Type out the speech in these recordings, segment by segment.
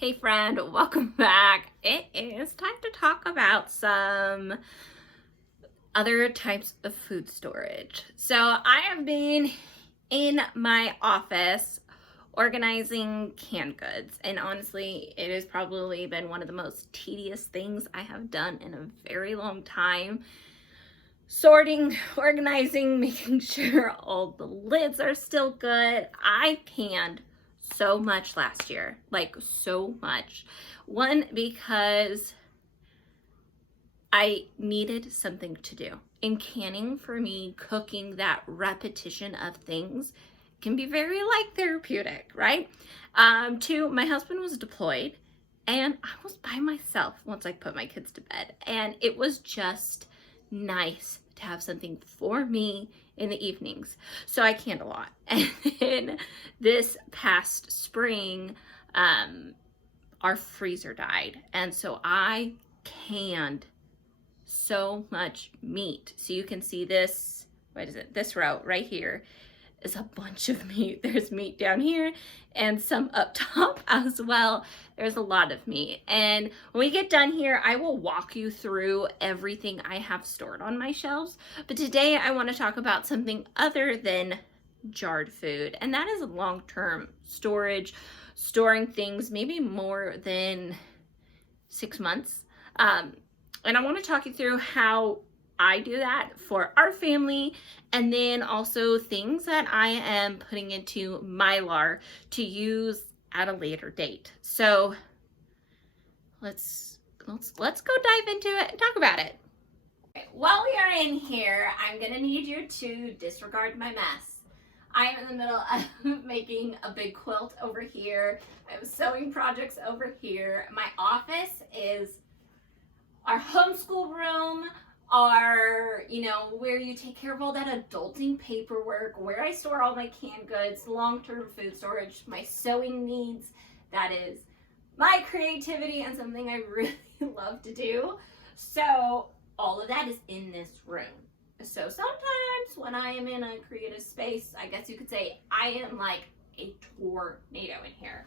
Hey friend, welcome back. It is time to talk about some other types of food storage. So I have been in my office organizing canned goods, and honestly, it has probably been one of the most tedious things I have done in a very long time. Sorting, organizing, making sure all the lids are still good. I canned so much last year, like so much. One, because I needed something to do. In canning, for me, cooking, that repetition of things can be very like therapeutic, right? Two, my husband was deployed and I was by myself once I put my kids to bed, and it was just nice to have something for me in the evenings. So I canned a lot. And then this past spring, our freezer died. And so I canned so much meat. So you can see this, what is it? This row right here is a bunch of meat. There's meat down here and some up top as well. There's a lot of meat. And when we get done here, I will walk you through everything I have stored on my shelves. But today I want to talk about something other than jarred food, and that is long-term storage, storing things maybe more than 6 months. And I want to talk you through how I do that for our family, and then also things that I am putting into Mylar to use at a later date. So let's go dive into it and talk about it. Okay, while we are in here, I'm gonna need you to disregard my mess. I am in the middle of making a big quilt over here. I have sewing projects over here. My office is our homeschool room, our, where you take care of all that adulting paperwork, where I store all my canned goods, long-term food storage, my sewing needs. That is my creativity and something I really love to do. So all of that is in this room. So sometimes when I am in a creative space, I guess you could say I am like a tornado in here.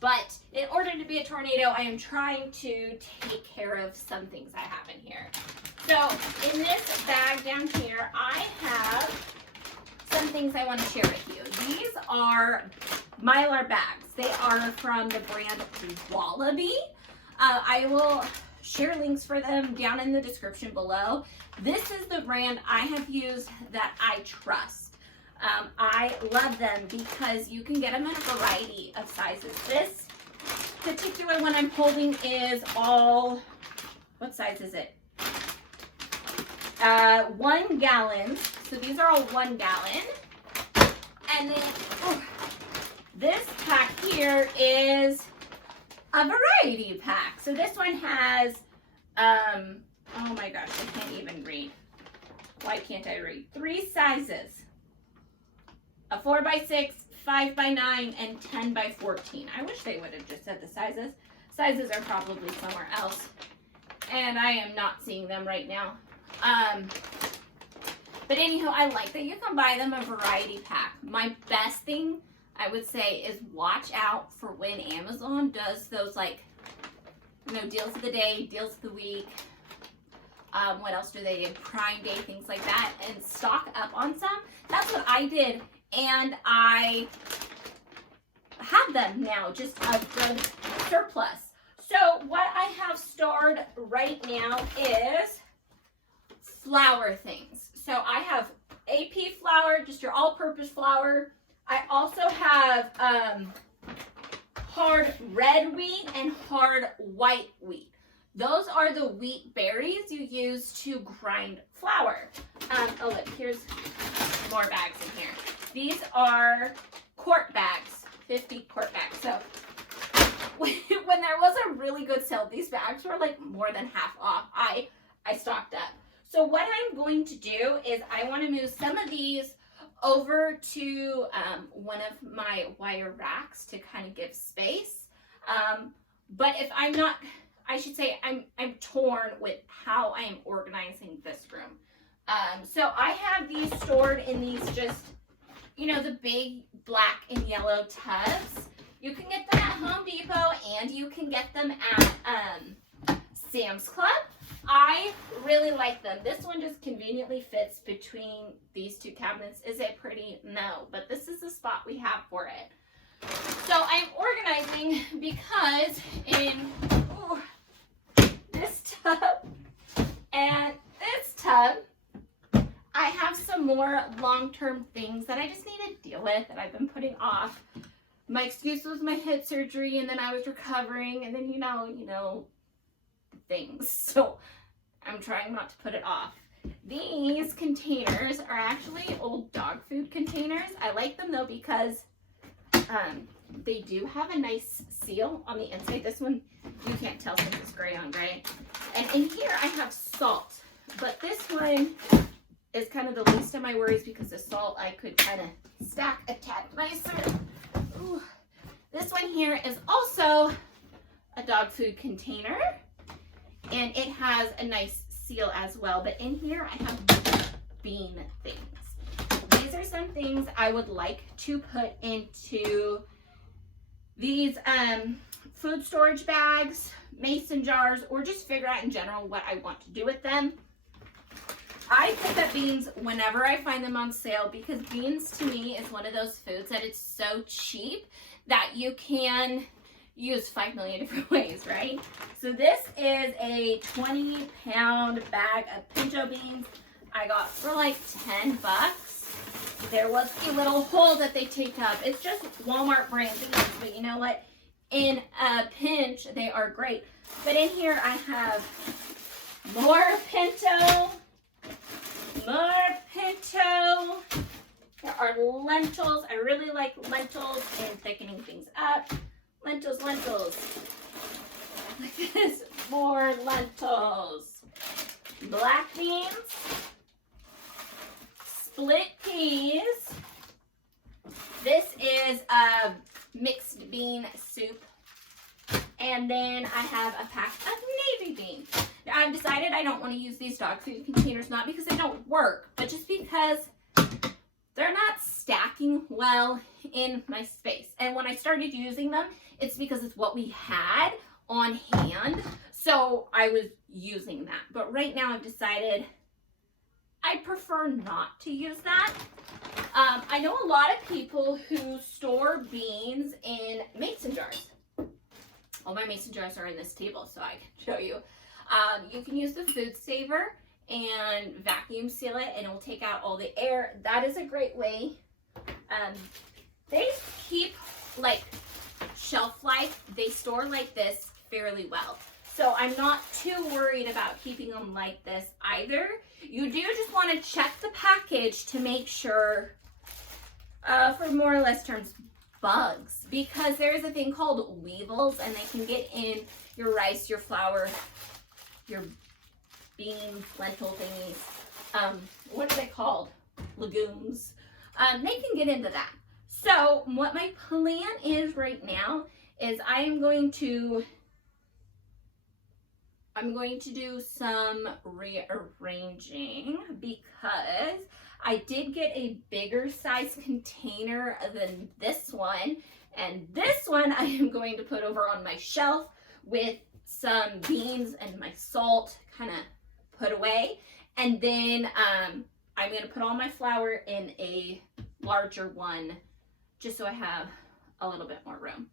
But in order to be a tornado, I am trying to take care of some things I have in here. So in this bag down here, I have some things I want to share with you. These are Mylar bags. They are from the brand Wallaby. I will share links for them down in the description below. This is the brand I have used that I trust. I love them because you can get them in a variety of sizes. This particular one I'm holding is all, what size is it? 1 gallon. So these are all 1 gallon. And then this pack here is a variety pack. So this one has, oh my gosh, I can't even read. Why can't I read? 3 sizes. A 4x6, 5x9, and 10x14. I wish they would have just said the sizes. Sizes are probably somewhere else, and I am not seeing them right now. But anywho, I like that you can buy them a variety pack. My best thing I would say is watch out for when Amazon does those deals of the day, deals of the week. What else do they do? Prime Day, things like that, and stock up on some. That's what I did. And I have them now, just a good surplus. So what I have stored right now is flour things. So I have AP flour, just your all-purpose flour. I also have hard red wheat and hard white wheat. Those are the wheat berries you use to grind flour. Oh look, here's more bags in here. These are quart bags, 50 quart bags. So when there was a really good sale, these bags were like more than half off. I stocked up. So what I'm going to do is I want to move some of these over to one of my wire racks to kind of give space. But if I'm not, I should say I'm torn with how I am organizing this room. So I have these stored in these just, the big black and yellow tubs. You can get them at Home Depot and you can get them at Sam's Club. I really like them. This one just conveniently fits between these two cabinets. Is it pretty? No, but this is the spot we have for it. So I'm organizing because in this tub and this tub, I have some more long-term things that I just need to deal with that I've been putting off. My excuse was my hip surgery, and then I was recovering, and then you know, things. So I'm trying not to put it off. These containers are actually old dog food containers. I like them though because they do have a nice seal on the inside. This one you can't tell since it's gray on gray. And in here I have salt, but this one is kind of the least of my worries because the salt I could kind of stack a tad nicer. Ooh. This one here is also a dog food container, and it has a nice seal as well. But in here I have bean things. These are some things I would like to put into these food storage bags, mason jars, or just figure out in general what I want to do with them. I pick up beans whenever I find them on sale because beans to me is one of those foods that it's so cheap that you can use 5 million different ways, right? So this is a 20-pound bag of pinto beans I got for like 10 bucks. There was a little hole that they taped up. It's just Walmart brand beans, but you know what? In a pinch, they are great. But in here I have more pinto. More pinto. There are lentils. I really like lentils and thickening things up. Lentils, lentils. Look at this. More lentils. Black beans. Split peas. This is a mixed bean soup. And then I have a pack of navy beans. Now I've decided I don't want to use these dog food containers, not because they don't work, but just because they're not stacking well in my space. And when I started using them, it's because it's what we had on hand. So I was using that. But right now I've decided I prefer not to use that. I know a lot of people who store beans in mason jars. All my mason jars are in this table, so I can show you. You can use the food saver and vacuum seal it, and it will take out all the air. That is a great way. They keep like shelf life. They store like this fairly well. So I'm not too worried about keeping them like this either. You do just want to check the package to make sure, for more or less terms, bugs, because there is a thing called weevils, and they can get in your rice, your flour, your beans, lentil thingies. What are they called? Legumes. They can get into that. So what my plan is right now is I'm going to do some rearranging because I did get a bigger size container than this one, and this one I am going to put over on my shelf with some beans and my salt kind of put away, and then I'm going to put all my flour in a larger one just so I have a little bit more room.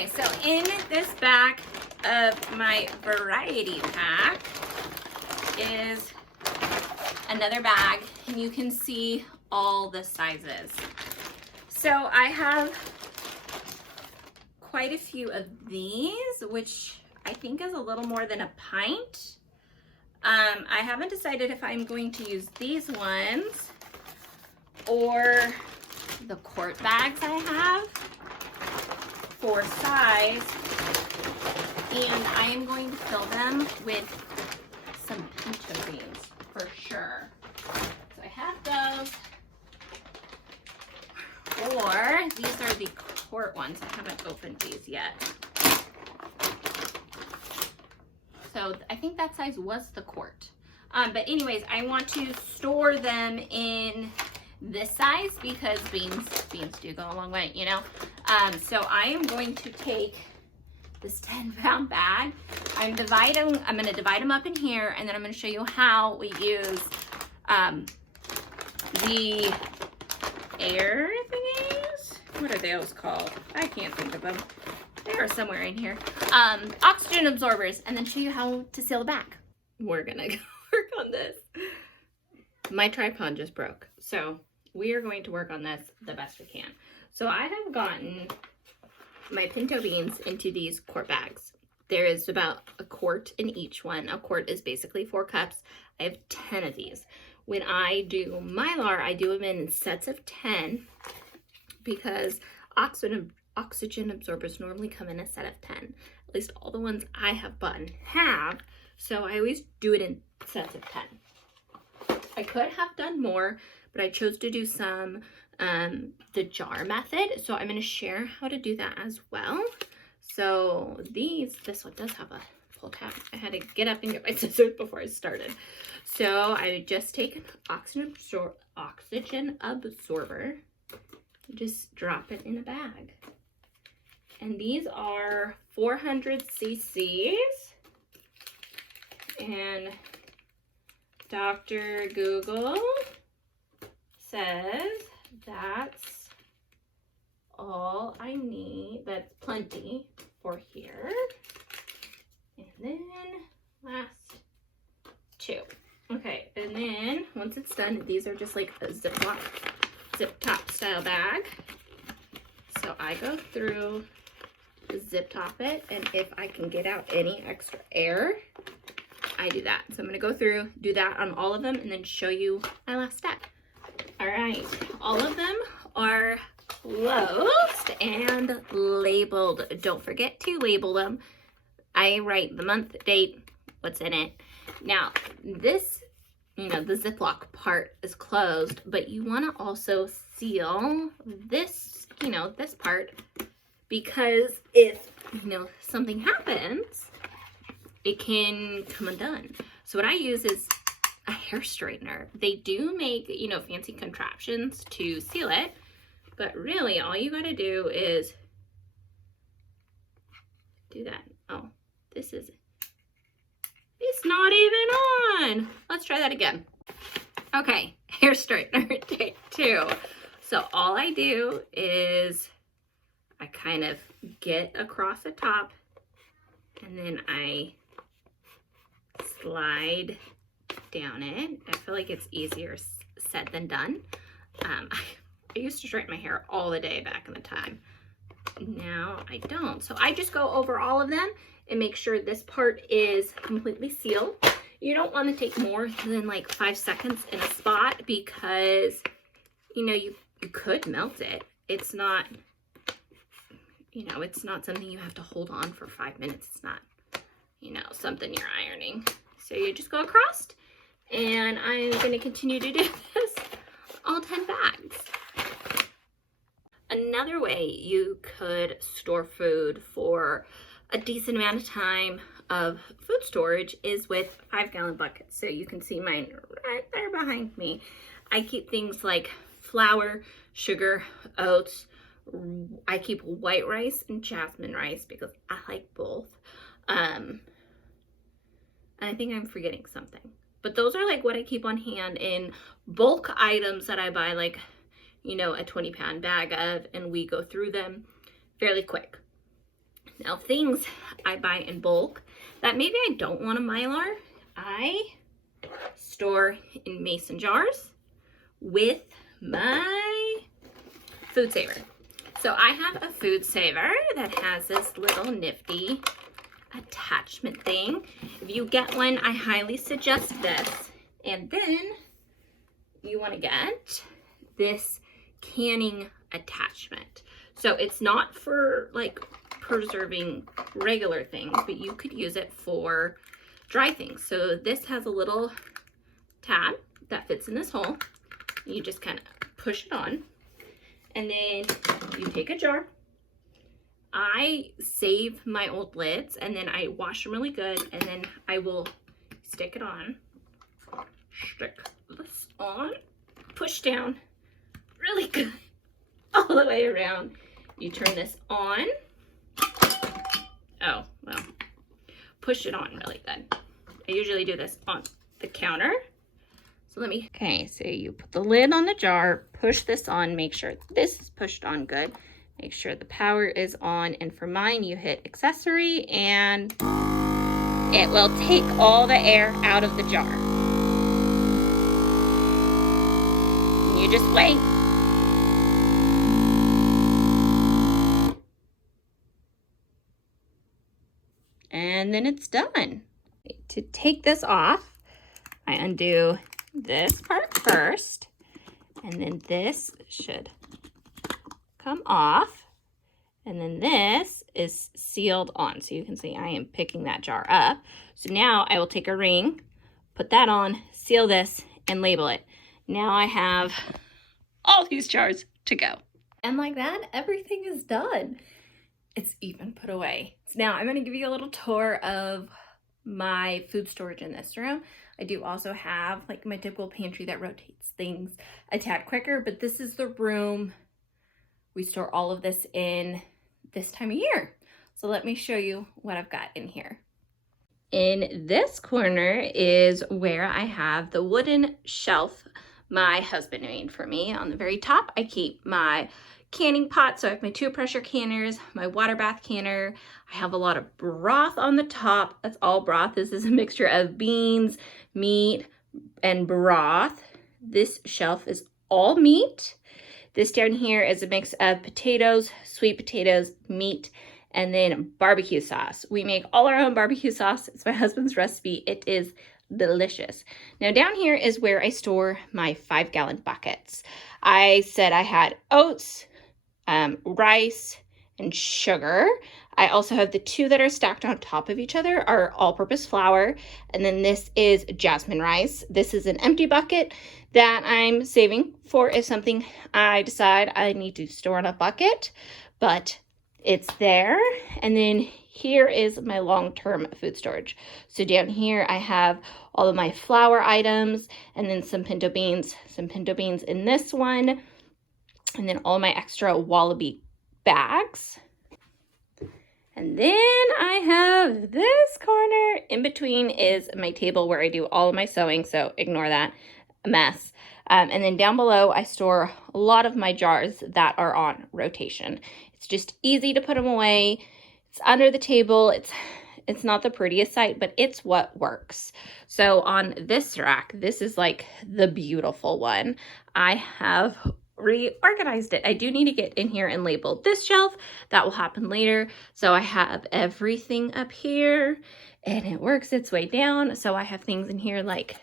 Okay, so in this back of my variety pack is another bag, and you can see all the sizes. So I have quite a few of these, which I think is a little more than a pint. I haven't decided if I'm going to use these ones or the quart bags I have for size, and I am going to fill them with some pinto beans for sure. So I have those, or these are the quart ones. I haven't opened these yet. So I think that size was the quart. But anyways, I want to store them in this size because beans do go a long way, you know? So I am going to take this 10-pound bag. I'm gonna divide them up in here, and then I'm gonna show you how we use the air thingies. What are those called? I can't think of them. They are somewhere in here. Oxygen absorbers, and then show you how to seal the back. We're gonna go work on this. My tripod just broke, so we are going to work on this the best we can. So I have gotten my pinto beans into these quart bags. There is about a quart in each one. A quart is basically 4 cups. I have 10 of these. When I do Mylar, I do them in sets of 10 because oxygen absorbers normally come in a set of 10. At least all the ones I have bought have. So I always do it in sets of 10. I could have done more, but I chose to do some the jar method. So I'm going to share how to do that as well. So this one does have a full tab. I had to get up and get my scissors before I started. So I just take an oxygen absorber, just drop it in a bag. And these are 400 cc's. And Dr. Google says that's all I need. That's plenty for here. And then last 2. Okay, and then once it's done, these are just like a zip top style bag. So I go through, zip top it, and if I can get out any extra air, I do that. So I'm gonna go through, do that on all of them, and then show you my last step. All right, all of them are closed and labeled. Don't forget to label them. I write the month, date, what's in it. Now, this, the Ziploc part is closed, but you wanna also seal this, this part, because if, something happens, it can come undone. So what I use is a hair straightener. They do make, fancy contraptions to seal it, but really all you gotta do is do that. Oh, it's not even on. Let's try that again. Okay, hair straightener, take 2. So all I do is I kind of get across the top, and then I slide down it. I feel like it's easier said than done. I used to straighten my hair all the day back in the time. Now I don't. So I just go over all of them and make sure this part is completely sealed. You don't want to take more than like 5 seconds in a spot because, you could melt it. It's not, it's not something you have to hold on for 5 minutes. It's not, something you're ironing. So you just go across, and I'm going to continue to do this all 10 bags. Another way you could store food for a decent amount of time of food storage is with 5-gallon buckets. So you can see mine right there behind me. I keep things like flour, sugar, oats. I keep white rice and jasmine rice because I like both. And I think I'm forgetting something. But those are like what I keep on hand in bulk items that I buy, like, a 20-pound bag of, and we go through them fairly quick. Now, things I buy in bulk that maybe I don't want a Mylar, I store in mason jars with my food saver. So I have a food saver that has this little nifty attachment thing. If you get one, I highly suggest this. And then you want to get this canning attachment. So it's not for like preserving regular things, but you could use it for dry things. So this has a little tab that fits in this hole. You just kind of push it on, and then you take a jar. I save my old lids and then I wash them really good, and then I will stick it on. Stick this on, push down really good all the way around. You turn this on. Oh, well, push it on really good. I usually do this on the counter. So okay, so you put the lid on the jar, push this on, make sure this is pushed on good. Make sure the power is on, and for mine, you hit accessory and it will take all the air out of the jar. And you just wait. And then it's done. To take this off, I undo this part first, and then this should come off, and then this is sealed on. So you can see I am picking that jar up. So now I will take a ring, put that on, seal this, and label it. Now I have all these jars to go. And like that, everything is done. It's even put away. So now I'm gonna give you a little tour of my food storage in this room. I do also have like my typical pantry that rotates things a tad quicker, but this is the room we store all of this in this time of year. So let me show you what I've got in here. In this corner is where I have the wooden shelf my husband made for me. On the very top, I keep my canning pot. So I have my 2 pressure canners, my water bath canner. I have a lot of broth on the top. That's all broth. This is a mixture of beans, meat, and broth. This shelf is all meat. This down here is a mix of potatoes, sweet potatoes, meat, and then barbecue sauce. We make all our own barbecue sauce. It's my husband's recipe. It is delicious. Now down here is where I store my 5-gallon buckets. I said I had oats, rice, and sugar. I also have the 2 that are stacked on top of each other are all-purpose flour, and then this is jasmine rice. This is an empty bucket that I'm saving for if something I decide I need to store in a bucket, but it's there. And then here is my long-term food storage. So down here I have all of my flour items, and then some pinto beans in this one, and then all my extra Wallaby bags. And then I have this corner. In between is my table where I do all of my sewing, so ignore that mess. And then down below, I store a lot of my jars that are on rotation. It's just easy to put them away. It's under the table. It's not the prettiest sight, but it's what works. So on this rack, this is like the beautiful one. I have reorganized it. I do need to get in here and label this shelf. That will happen later. So I have everything up here, and it works its way down. So I have things in here like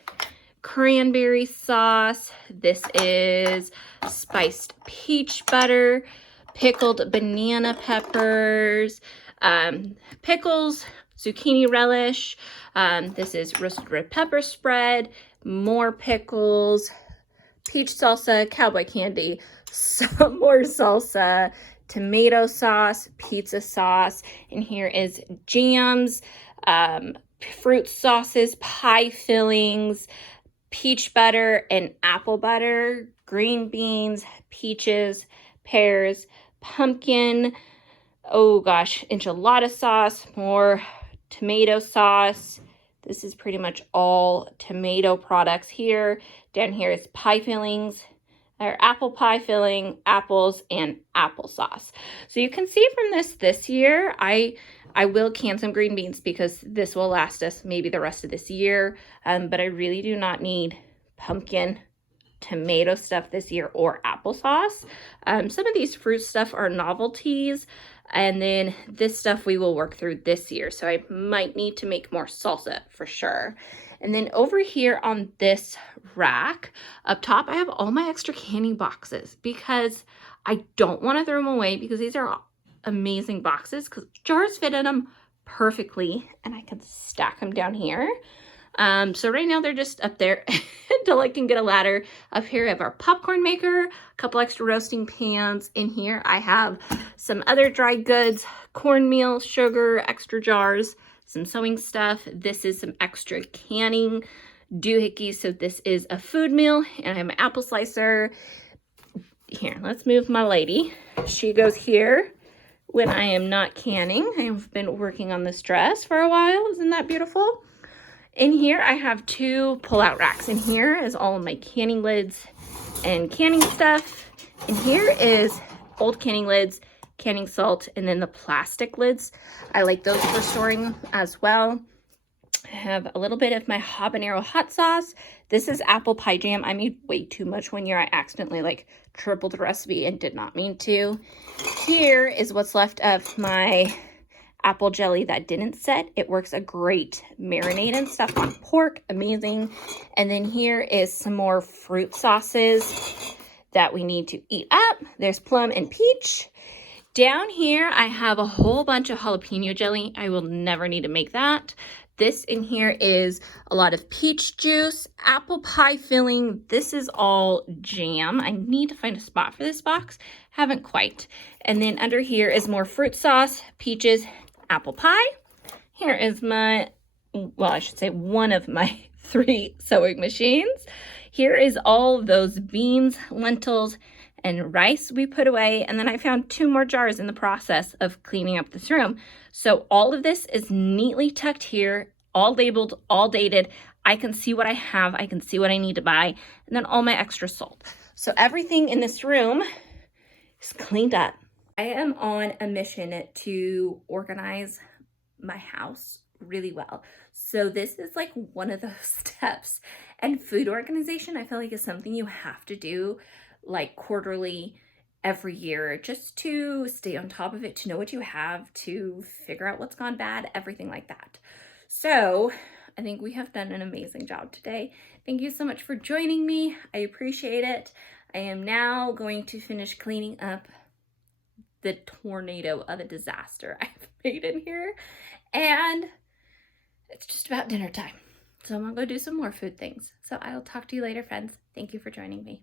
cranberry sauce. This is spiced peach butter, pickled banana peppers, pickles, zucchini relish. This is roasted red pepper spread, more pickles, peach salsa, cowboy candy, some more salsa, tomato sauce, pizza sauce, and here is jams, fruit sauces, pie fillings, peach butter and apple butter, green beans, peaches, pears, pumpkin, oh gosh, enchilada sauce, more tomato sauce. This is pretty much all tomato products here. Down here is pie fillings, our apple pie filling, apples, and applesauce. So you can see from this year, I will can some green beans because this will last us maybe the rest of this year, but I really do not need pumpkin tomato stuff this year or applesauce. Some of these fruit stuff are novelties, and then this stuff we will work through this year. So I might need to make more salsa for sure. And then over here on this rack up top, I have all my extra canning boxes because I don't want to throw them away because these are amazing boxes because jars fit in them perfectly and I can stack them down here. So right now they're just up there until I can get a ladder. Up here I have our popcorn maker, a couple extra roasting pans. In here I have some other dry goods, cornmeal, sugar, extra jars, some sewing stuff. This is some extra canning doohickeys. So this is a food meal, and I have my apple slicer. Here, let's move my lady. She goes here when I am not canning. I've been working on this dress for a while. Isn't that beautiful? In here, I have two pull-out racks. In here is all of my canning lids and canning stuff. In here is old canning lids, canning salt, and then the plastic lids. I like those for storing as well. I have a little bit of my habanero hot sauce. This is apple pie jam. I made way too much one year. I accidentally tripled the recipe and did not mean to. Here is what's left of my apple jelly that didn't set. It works a great marinade and stuff on pork. Amazing. And then here is some more fruit sauces that we need to eat up. There's plum and peach. Down here, I have a whole bunch of jalapeno jelly. I will never need to make that. This in here is a lot of peach juice, apple pie filling. This is all jam. I need to find a spot for this box. Haven't quite. And then under here is more fruit sauce, peaches, apple pie. Here is my, well, I should say one of my 3 sewing machines. Here is all those beans, lentils, and rice we put away. And then I found 2 more jars in the process of cleaning up this room. So all of this is neatly tucked here, all labeled, all dated. I can see what I have. I can see what I need to buy. And then all my extra salt. So everything in this room is cleaned up. I am on a mission to organize my house really well. So this is one of those steps. And food organization, I feel like, is something you have to do quarterly, every year, just to stay on top of it, to know what you have, to figure out what's gone bad, everything like that. So I think we have done an amazing job today. Thank you so much for joining me. I appreciate it. I am now going to finish cleaning up the tornado of a disaster I've made in here, and it's just about dinner time. So I'm gonna go do some more food things. So I'll talk to you later, friends. Thank you for joining me.